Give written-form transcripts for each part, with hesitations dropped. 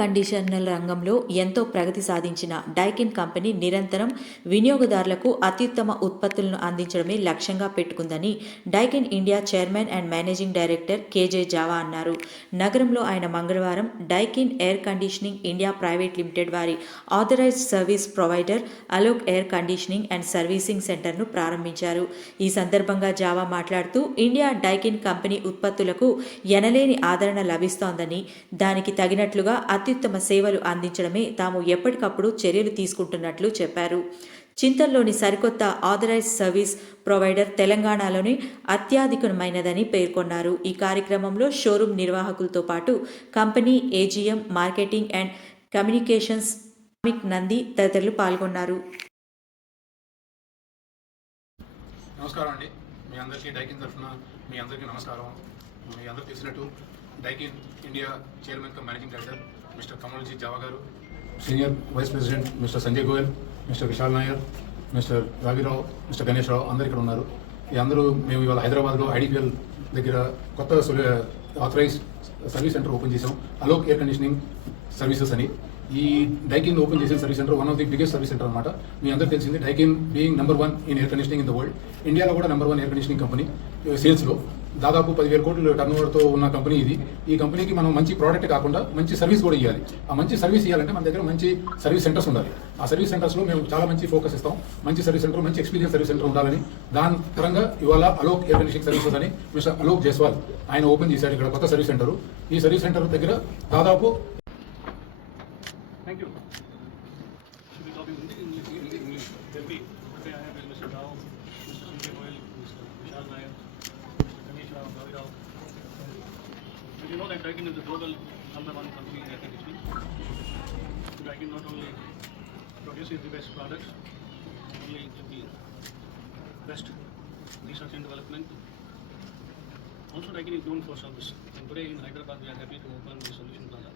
కండిషనర్ల రంగంలో ఎంతో ప్రగతి సాధించిన డైకిన్ కంపెనీ నిరంతరం వినియోగదారులకు అత్యుత్తమ ఉత్పత్తులను అందించడమే లక్ష్యంగా పెట్టుకుందని Daikin India chairman and managing director K J Jawa అన్నారు. నగరంలో ఆయన మంగళవారం Daikin air conditioning India private limited వారి authorized service provider Alok air conditioning and servicing సెంటర్ను ప్రారంభించారు. ఈ సందర్భంగా జావా మాట్లాడుతూ ఇండియా డైకిన్ కంపెనీ ఉత్పత్తులకు ఎనలేని ఆదరణ లభిస్తోందని, దానికి తగినట్లుగా అత్యుత్తమ సేవలు అందించడమే తాము ఎప్పటికప్పుడు చర్యలు తీసుకుంటున్నట్లు చెప్పారు. చింతల్లోని సరికొత్త ఆథరైజ్డ్ సర్వీస్ ప్రొవైడర్ తెలంగాణలోని అత్యాధికమైనదని పేర్కొన్నారు. ఈ కార్యక్రమంలో షోరూం నిర్వాహకులతో పాటు company AGM, marketing and communications Nandi తదితరులు పాల్గొన్నారు. నమస్కారం అండి. మీ అందరికీ డైకిన్ తరఫున మీ అందరికీ నమస్కారం. మీ అందరికీ తెలిసినట్టు Daikin India chairman cum managing director mister Kamaljit Jawa గారు, senior vice president mister Sanjay Goyal, mister Vishal Nair, mister Ravirao, mister Ganesh Rao అందరూ ఇక్కడ ఉన్నారు. ఈ అందరూ మేము ఇవాళ హైదరాబాద్లో ఐడిపిఎల్ దగ్గర కొత్త ఆథరైజ్డ్ సర్వీస్ సెంటర్ ఓపెన్ చేసాం, అలోక్ ఎయిర్ కండిషనింగ్ సర్వీసెస్ అని. ఈ డైకిన్ ఓపెన్ చేసిన service centre one of the biggest service centre అనమాట. మీ అందరూ తెలిసింది Daikin being number 1 in air conditioning in the world. ఇండియాలో కూడా నెంబర్ 1 ఎయిర్ కండిషనింగ్ కంపెనీ. సేల్స్లో దాదాపు 10,000 కోట్ల టర్నోవర్తో ఉన్న కంపెనీ ఇది. ఈ కంపెనీకి మనం మంచి ప్రోడక్ట్ కాకుండా మంచి సర్వీస్ కూడా ఇవ్వాలి. ఆ మంచి సర్వీస్ ఇవ్వాలంటే మన దగ్గర మంచి సర్వీస్ సెంటర్స్ ఉండాలి. ఆ సర్వీస్ సెంటర్స్లో మేము చాలా మంచి ఫోకస్ ఇస్తాం. మంచి సర్వీస్ సెంటర్, మంచి ఎక్స్పీరియన్స్ సర్వీస్ సెంటర్ ఉండాలని దాని పరంగా ఇవాళ అలోక్ ఎయిర్ కండిషనింగ్ సర్వీసెస్ అని మిస్టర్ అలోక్ జైస్వాల్ ఆయన ఓపెన్ చేశారు ఇక్కడ కొత్త సర్వీస్ సెంటర్. ఈ సర్వీస్ సెంటర్ దగ్గర దాదాపు You know that Daikin is the global number 1 company in air conditioning. Daikin not only produces the best products, not only give the best research and development, also Daikin is known for service. And today in Hyderabad we are happy to open the Solution Plaza,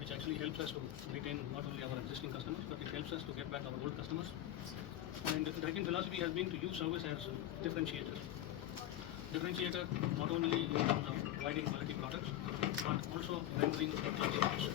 which actually helps us to retain not only our existing customers, but it helps us to get back our old customers. And Daikin philosophy has been to use service as differentiator. Differentiator not only in terms of providing quality products, but also rendering class service.